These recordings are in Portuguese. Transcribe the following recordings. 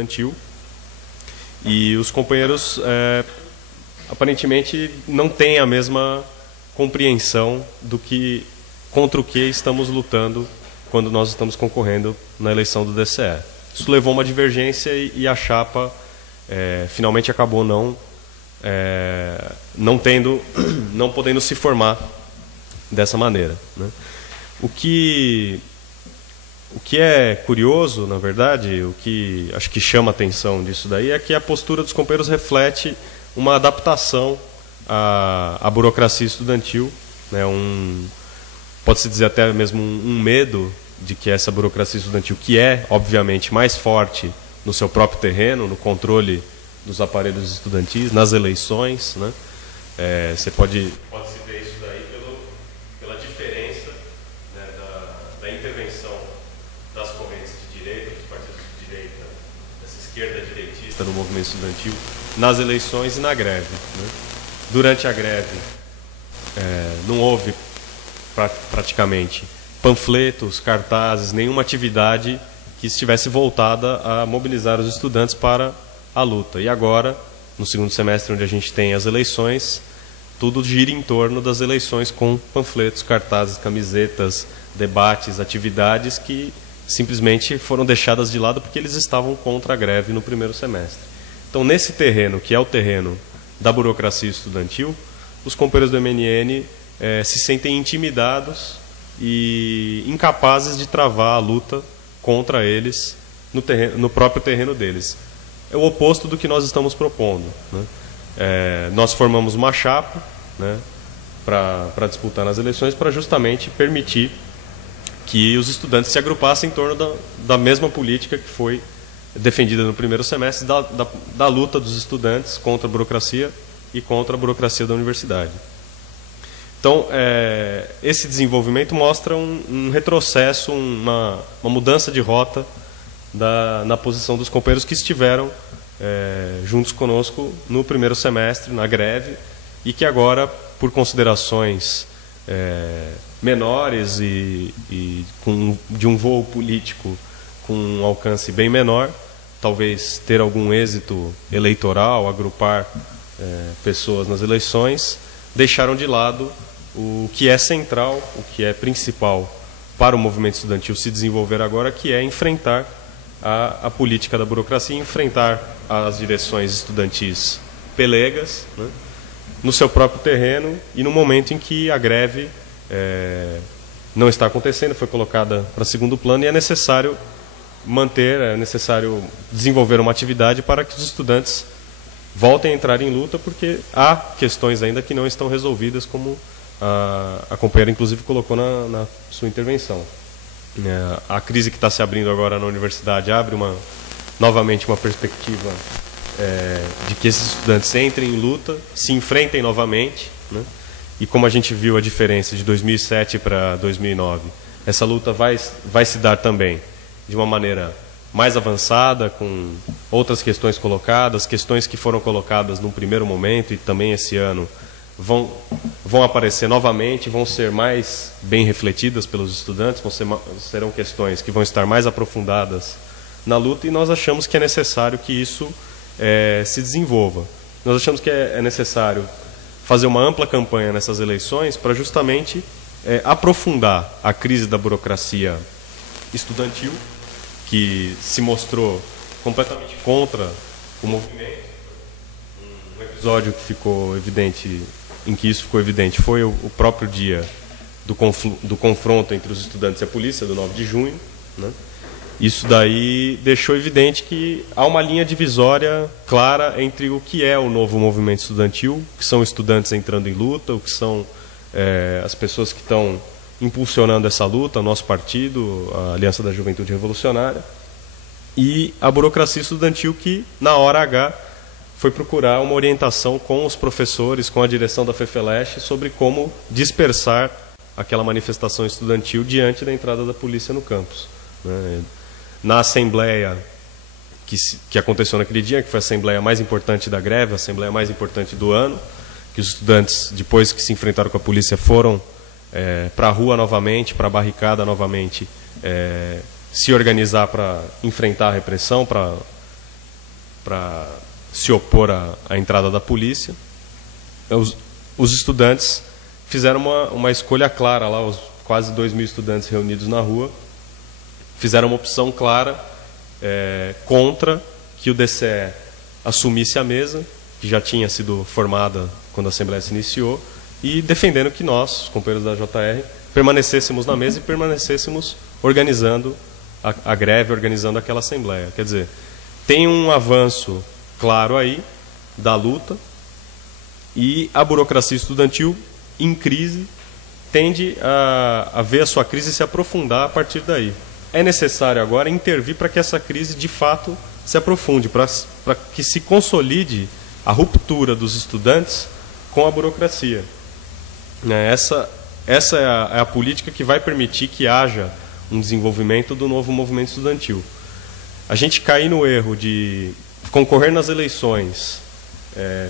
estudantil. E os companheiros, aparentemente, não têm a mesma compreensão contra o que estamos lutando quando nós estamos concorrendo na eleição do DCE. Isso levou a uma divergência e a chapa finalmente acabou não podendo se formar dessa maneira, né? O que é curioso, na verdade, o que acho que chama a atenção disso daí é que a postura dos companheiros reflete uma adaptação à burocracia estudantil, né? Pode-se dizer até mesmo um medo de que essa burocracia estudantil, que é, obviamente, mais forte no seu próprio terreno, no controle dos aparelhos estudantis, nas eleições, né? Você pode-se ver isso daí pela diferença, né, da intervenção das correntes de direita, dos partidos de direita, dessa esquerda direitista do movimento estudantil, nas eleições e na greve, né? Durante a greve, não houve praticamente panfletos, cartazes, nenhuma atividade que estivesse voltada a mobilizar os estudantes para a luta. E agora, no segundo semestre, onde a gente tem as eleições, tudo gira em torno das eleições, com panfletos, cartazes, camisetas, debates, atividades que simplesmente foram deixadas de lado porque eles estavam contra a greve no primeiro semestre. Então, nesse terreno, que é o terreno da burocracia estudantil, os companheiros do MNN se sentem intimidados e incapazes de travar a luta contra eles no próprio terreno deles. É o oposto do que nós estamos propondo, né? Nós formamos uma chapa, né, para disputar nas eleições, para justamente permitir que os estudantes se agrupassem em torno da mesma política que foi defendida no primeiro semestre, da luta dos estudantes contra a burocracia e contra a burocracia da universidade. Então, esse desenvolvimento mostra um retrocesso, uma mudança de rota na posição dos companheiros que estiveram juntos conosco no primeiro semestre, na greve, e que agora, por considerações menores e de um voo político com um alcance bem menor, talvez ter algum êxito eleitoral, agrupar pessoas nas eleições, deixaram de lado o que é central, o que é principal para o movimento estudantil se desenvolver agora, que é enfrentar a política da burocracia, enfrentar as direções estudantis pelegas, né, no seu próprio terreno e no momento em que a greve não está acontecendo, foi colocada para segundo plano, e é necessário desenvolver uma atividade para que os estudantes voltem a entrar em luta, porque há questões ainda que não estão resolvidas, como a companheira inclusive colocou na sua intervenção. A crise que está se abrindo agora na universidade abre novamente uma perspectiva de que esses estudantes entrem em luta, se enfrentem novamente, né? E como a gente viu a diferença de 2007 para 2009, essa luta vai se dar também de uma maneira mais avançada, com outras questões colocadas, questões que foram colocadas num primeiro momento e também esse ano vão aparecer novamente, vão ser mais bem refletidas pelos estudantes, serão questões que vão estar mais aprofundadas na luta, e nós achamos que é necessário que isso se desenvolva. Nós achamos que é necessário fazer uma ampla campanha nessas eleições para justamente aprofundar a crise da burocracia estudantil, que se mostrou completamente contra o movimento. Um episódio que ficou evidente, em que isso ficou evidente, foi o próprio dia do confronto entre os estudantes e a polícia, do 9 de junho, né? Isso daí deixou evidente que há uma linha divisória clara entre o que é o novo movimento estudantil, que são estudantes entrando em luta, o que são as pessoas que estão impulsionando essa luta, o nosso partido, a Aliança da Juventude Revolucionária, e a burocracia estudantil que, na hora H, foi procurar uma orientação com os professores, com a direção da FEFELESH, sobre como dispersar aquela manifestação estudantil diante da entrada da polícia no campus, né? Na assembleia que aconteceu naquele dia, que foi a assembleia mais importante da greve, a assembleia mais importante do ano, que os estudantes, depois que se enfrentaram com a polícia, foram para a rua novamente, para a barricada novamente, se organizar para enfrentar a repressão, para se opor à entrada da polícia. Os estudantes fizeram uma escolha clara lá, os quase 2.000 estudantes reunidos na rua, fizeram uma opção clara contra que o DCE assumisse a mesa, que já tinha sido formada quando a Assembleia se iniciou, e defendendo que nós, os companheiros da JR, permanecêssemos na mesa e permanecêssemos organizando a greve, organizando aquela Assembleia. Quer dizer, tem um avanço claro aí da luta, e a burocracia estudantil, em crise, tende a ver a sua crise se aprofundar a partir daí. É necessário agora intervir para que essa crise, de fato, se aprofunde, para que se consolide a ruptura dos estudantes com a burocracia. Essa é a política que vai permitir que haja um desenvolvimento do novo movimento estudantil. A gente cair no erro de concorrer nas eleições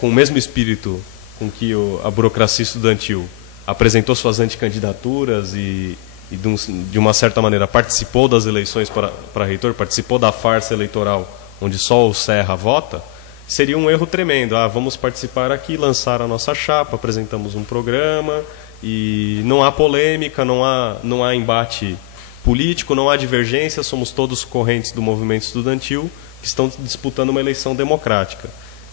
com o mesmo espírito com que a burocracia estudantil apresentou suas anticandidaturas e de uma certa maneira participou das eleições para reitor, participou da farsa eleitoral onde só o Serra vota, seria um erro tremendo. Vamos participar aqui, lançar a nossa chapa, apresentamos um programa e não há polêmica, não há embate político, não há divergência, somos todos correntes do movimento estudantil que estão disputando uma eleição democrática.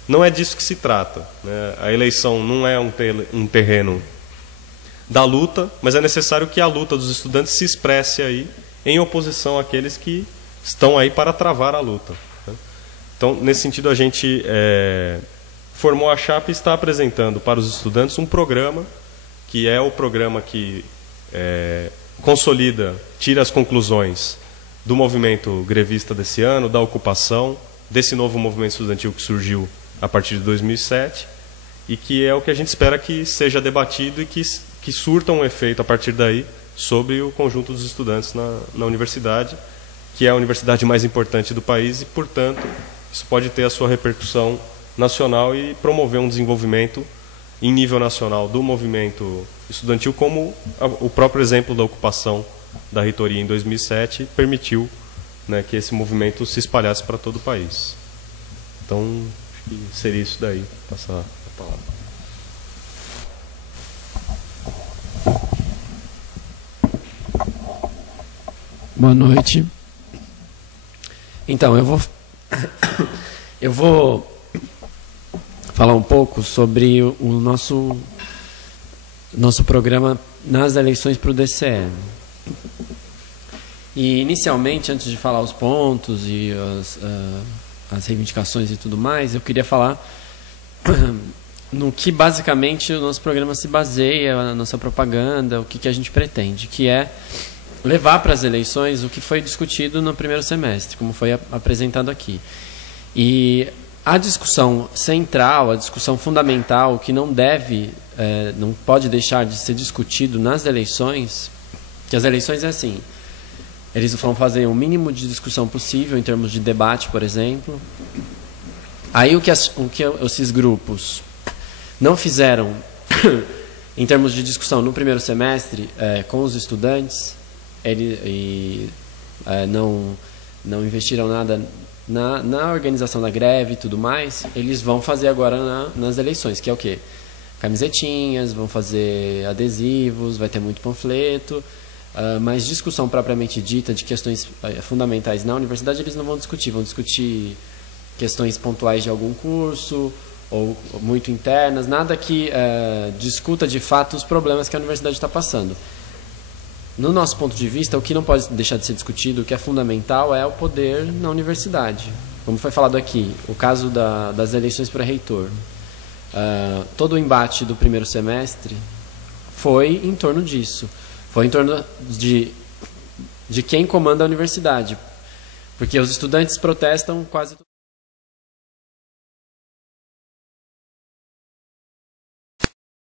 Não é disso que se trata, né? A eleição não é um terreno da luta, mas é necessário que a luta dos estudantes se expresse aí em oposição àqueles que estão aí para travar a luta, né? Então, nesse sentido, a gente formou a chapa e está apresentando para os estudantes um programa, que é o programa que consolida, tira as conclusões do movimento grevista desse ano, da ocupação, desse novo movimento estudantil que surgiu a partir de 2007, e que é o que a gente espera que seja debatido e que surta um efeito a partir daí sobre o conjunto dos estudantes na universidade, que é a universidade mais importante do país e, portanto, isso pode ter a sua repercussão nacional e promover um desenvolvimento em nível nacional do movimento estudantil, como o próprio exemplo da ocupação da reitoria em 2007 permitiu, né, que esse movimento se espalhasse para todo o país. Então, acho que seria isso daí, passar a palavra. Boa noite. Então, eu vou falar um pouco sobre o nosso programa nas eleições para o DCE. E, inicialmente, antes de falar os pontos e as reivindicações e tudo mais, eu queria falar no que, basicamente, o nosso programa se baseia, a nossa propaganda, o que a gente pretende, que é levar para as eleições o que foi discutido no primeiro semestre, como foi apresentado aqui. E a discussão central, a discussão fundamental, que não pode deixar de ser discutido nas eleições, que as eleições é assim, eles vão fazer o mínimo de discussão possível em termos de debate, por exemplo. Aí o que esses grupos não fizeram em termos de discussão no primeiro semestre com os estudantes, não investiram nada na organização da greve e tudo mais, eles vão fazer agora nas eleições, que é o quê? Camisetinhas, vão fazer adesivos, vai ter muito panfleto, mas discussão propriamente dita de questões fundamentais na universidade eles não vão discutir, vão discutir questões pontuais de algum curso ou muito internas, nada que discuta de fato os problemas que a universidade está passando. No nosso ponto de vista, o que não pode deixar de ser discutido, o que é fundamental, é o poder na universidade. Como foi falado aqui, o caso das eleições para reitor. Todo o embate do primeiro semestre foi em torno disso. Foi em torno de quem comanda a universidade. Porque os estudantes protestam quase...